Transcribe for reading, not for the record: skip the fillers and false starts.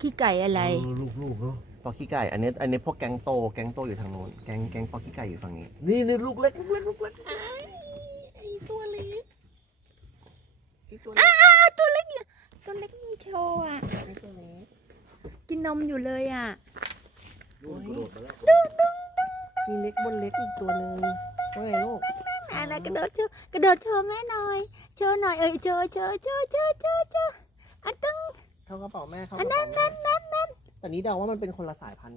ขี้ไก่อะไร ลูกเนาะ ปอกขี้ไก่อันนี้พวกแก๊งโตอยู่ทางโน้นแก๊งปอกขี้ไก่อยู่ฝั่งนี้ นี่ลูกเล็กลูกเล็กลูกเล็ก ไอตัวเล็ก ตัว ตัวเล็กเนี่ยตัวเล็กมีโชว์อ่ะกินนมอยู่เลยอ่ะ ลูกกระโดดมาแล้ว มีเล็กบนเล็กอีกตัวหนึ่งว่าไงลูก อะไรกระโดดโชว์แม่หน่อยโชว์หน่อยโชว์อันตึง เข้ากระเป๋าแม่เข้ากระเป๋าแม่แต่นี้เดาว่ามันเป็นคนละสายพันธุ์